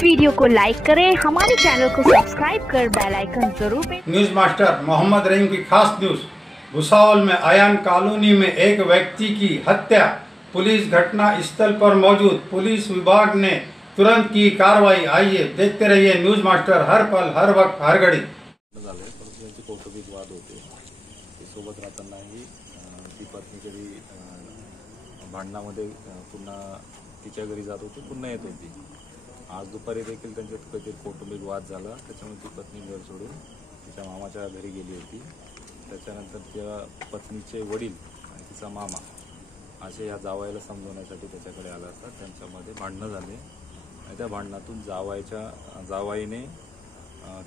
इस video को like करें, हमारे चैनल को सब्सक्राइब कर बेल आइकन जरूर press. News master Mohammad Rahim की खास न्यूज। भुसावल में आयान कॉलोनी में एक व्यक्ति की हत्या, पुलिस घटना स्थल पर मौजूद। पुलिस विभाग ने तुरंत की कार्रवाई। आइए देखते रहिए न्यूज मास्टर, हर पल हर वक्त हर घड़ी। त्यांचे कौटुंबिक वाद होते ते सोबत राहतानाही ती पत्नी कधी भांडणामध्ये पुन्हा तिच्या घरी जात होती, पुन्हा येत होती। आज दुपारी देखील त्यांच्यात काहीतरी कौटुंबिक वाद झाला, त्याच्यामुळे ती पत्नी घर सोडून तिच्या मामाच्या घरी गेली होती। त्याच्यानंतर त्या पत्नीचे वडील आणि तिचा मामा असे या जावयाला समजवण्यासाठी त्याच्याकडे आला असता त्यांच्यामध्ये भांडणं झाले आणि त्या भांडणातून जावाईने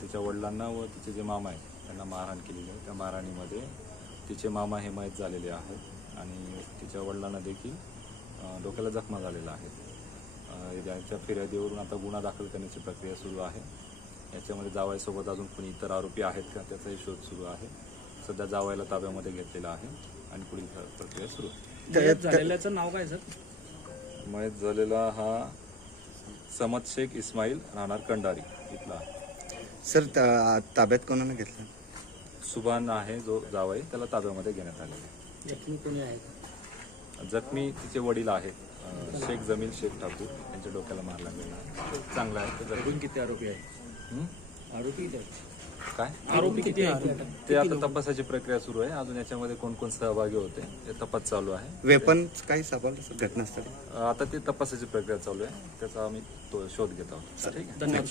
तिच्या वडिलांना व तिचे जे मामा आहेत त्यांना मारहाण केलेली आहे। त्या मारहाणीमध्ये तिचे मामा हे मयत झालेले आहेत आणि तिच्या वडिलांना देखील डोक्याला जखमा झालेला आहे। यांच्या फिर्यादीवरून आता गुन्हा दाखल करण्याची प्रक्रिया सुरू आहे। याच्यामध्ये जावयासोबत अजून कोणी इतर आरोपी आहेत का त्याचाही शोध सुरू आहे। सध्या जावयाला ताब्यामध्ये घेतलेला आहे आणि पुढील प्रक्रिया सुरू आहे। मयत झालेल्याचं नाव काय सर? मयत झालेला हा समद शेख इस्माईल राहणार कंडारी इथला सर। ताब्यात कोणाला घेतलं? सुभान आहे जो जावई, त्याला ताब्यामध्ये घेण्यात आलेला आहे। जखमी कोणी आहे? जखमी तिचे वडील आहेत शेख जमील शेख ठाकूर, त्यांच्या डोक्याला मार लागलेला चांगला आहे। जखमी किती आरोपी आहेत? आरोपी काय आरोपी किती आहेत ते आता तपासाची प्रक्रिया सुरू आहे। अजून याच्यामध्ये कोण कोण सहभागी होते ते तपास चालू आहे। वेपन काही सापडलं घटनास्थळी? आता ते तपासाची प्रक्रिया चालू आहे, त्याचा आम्ही तो शोध घेत आहोत। ठीक आहे, धन्यवाद।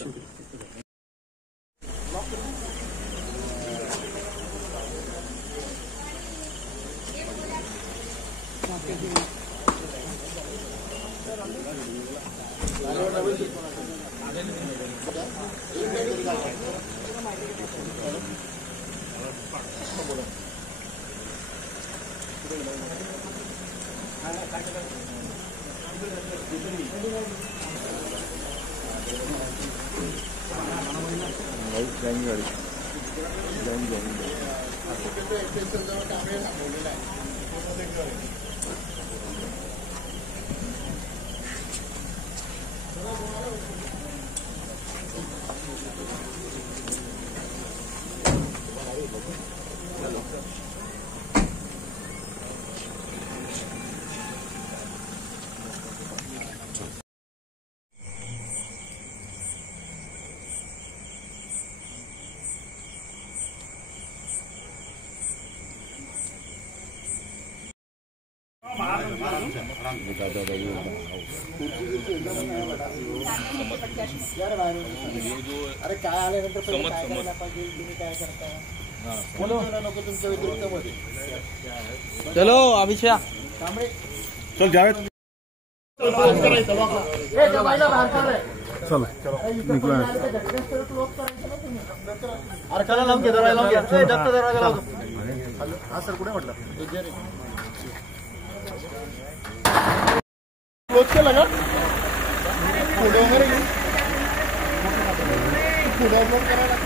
अरे काय आल्यानंतर काय करता तुमच्या व्यतिरिक्तमध्ये चलो अभिषेक चल जावेद अरे चला लावून घे, दरवाजा लावून घ्या, दरवाजा लावतो। हा सर कुठे म्हटलं क्लोज केला का? पुढे वगैरे पुढे अपलोड करायला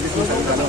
प्लीज